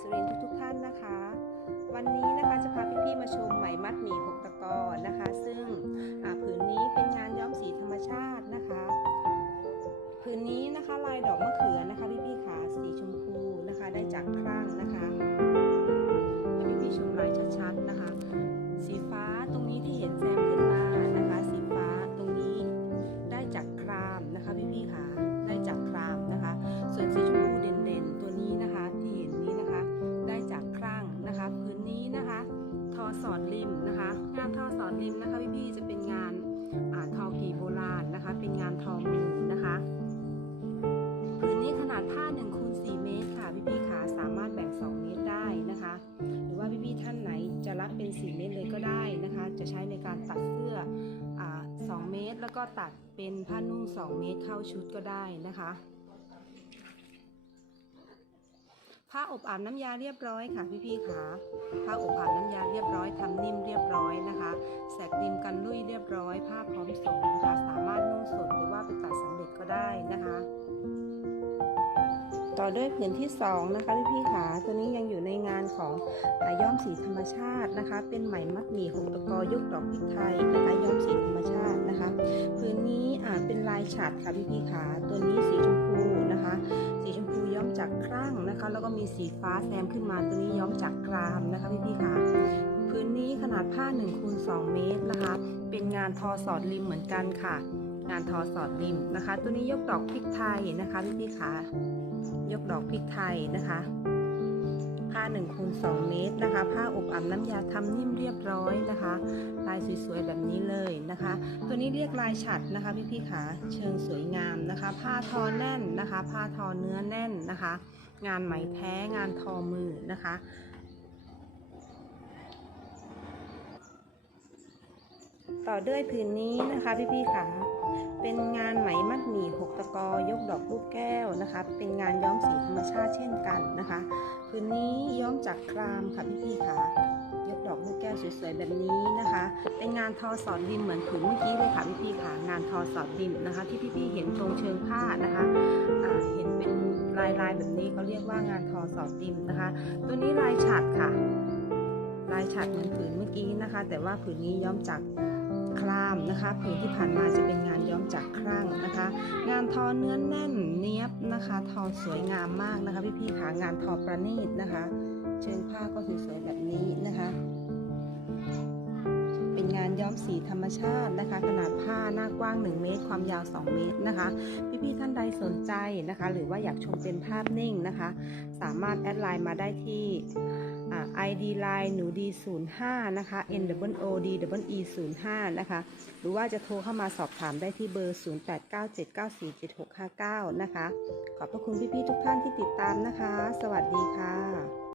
สุรินทุกๆท่านนะคะ วันนี้นะคะจะพาพี่ๆมาชมไหมมัดหมี่หกตะกอนะคะ ซึ่งผืนนี้เป็นงานย้อมสีธรรมชาตินะคะผืนนี้นะคะลายดอกมะเขือนะคะพี่ๆขาสีชมพูนะคะ ได้จากครั่งนะคะ สอดริมนะคะ งานทอสอดริมนะคะพี่ๆจะเป็นงานอาทอกีโบราณนะคะ เป็นงานทอมือนะคะพื้นนี้ขนาดผ้า1คูณ4เมตรค่ะพี่ๆขาสามารถแบ่ง 2 เมตรได้นะคะ หรือว่าพี่ๆท่านไหนจะรับเป็น 4 เมตรเลยก็ได้นะคะ จะใช้ในการตัดเสื้ออ2เมตร แล้วก็ตัดเป็นผ้านุ่ง 2 เมตรเข้าชุดก็ได้นะคะ ผ้าอบอาบน้ำยาเรียบร้อยค่ะพี่ๆค่ะผ้าอบอาบน้ำยาเรียบร้อยทำนิ่มเรียบร้อยนะคะแสกดินกันลุยเรียบร้อย ผ้าพร้อมส่งนะคะสามารถนุ่งสดหรือว่าไปตัดสำเร็จก็ได้นะคะ ต่อด้วยผืนที่สองนะคะพี่ๆค่ะตัวนี้ยังอยู่ในงานของอย้อมสีธรรมชาตินะคะ เป็นไหมมัดหมี่หกตะกอยกดอกพริกไทยนะคะย้อมสีธรรมชาตินะคะผืนนี้อ่าเป็นลายฉัดค่ะพี่ๆค่ะตัวนี้สีชมพูนะคะ มจากครั่งนะคะ แล้วก็มีสีฟ้าแซมขึ้นมาตัวนี้ย้อมจากกรามนะคะพี่ๆค่ะพื้นนี้ขนาดผ้า1คูณ2เมตรนะคะ เป็นงานทอสอดริมเหมือนกันค่ะ งานทอสอดริมนะคะ ตัวนี้ยกดอกพริกไทยนะคะพี่ๆค่ะยกดอกพริกไทยนะคะผ้า1คูณ2เมตรนะคะ ผ้าอบอาบน้ำยาทำนิ่มเรียบร้อยนะคะ ลายสวยๆแบบนี้เลยนะคะ ตัวนี้เรียกลายฉัดนะคะพี่ๆขาเชิงสวยงาม นะคะ ผ้าทอแน่นนะคะ ผ้าทอเนื้อแน่นนะคะ งานไหมแท้งานทอมือนะคะต่อด้วยผืนนี้นะคะพี่ๆค่ะ เป็นงานไหมมัดหมี่หกตะกอยกดอกลูกแก้วนะคะ เป็นงานย้อมสีธรรมชาติเช่นกันนะคะผืนนี้ย้อมจากครามค่ะพี่ๆค่ะ ยกดอกลูกแก้วสวยๆแบบนี้นะคะานทอสอดริมเหมือนผืนเมื่อกี้เลยค่ะพี่ๆค่ะ งานทอสอดริมนะคะ ที่พี่ๆเห็นตรงเชิงผ้านะคะเห็นเป็นลายลายแบบนี้เขาเรียกว่างานทอสอดริมนะคะ ตัวนี้ลายฉัดค่ะ ลายฉัดเหมือนผืนเมื่อกี้นะคะ แต่ว่าผืนนี้ย้อมจากครามนะคะผืนที่ผ่านมาจะเป็นงานย้อมจากครั่งนะคะ งานทอเนื้อแน่นเนี้ยบนะคะ ทอสวยงามมากนะคะ พี่ๆค่ะงานทอประณีตนะคะ เชิงผ้าก็สวยๆแบบนี้นะคะ เป็นงานย้อมสีธรรมชาตินะคะ ขนาดผ้าหน้ากว้าง 1 เมตร ความยาว 2 เมตรนะคะ พี่ๆท่านใดสนใจนะคะ หรือว่าอยากชมเป็นภาพนิ่งนะคะ สามารถแอดไลน์มาได้ที่อ่า ID line หนูดี05นะคะ N W O D W E 05นะคะ หรือว่าจะโทรเข้ามาสอบถามได้ที่เบอร์ 0897947659 นะคะ ขอบพระคุณพี่ๆทุกท่านที่ติดตามนะคะ สวัสดีค่ะ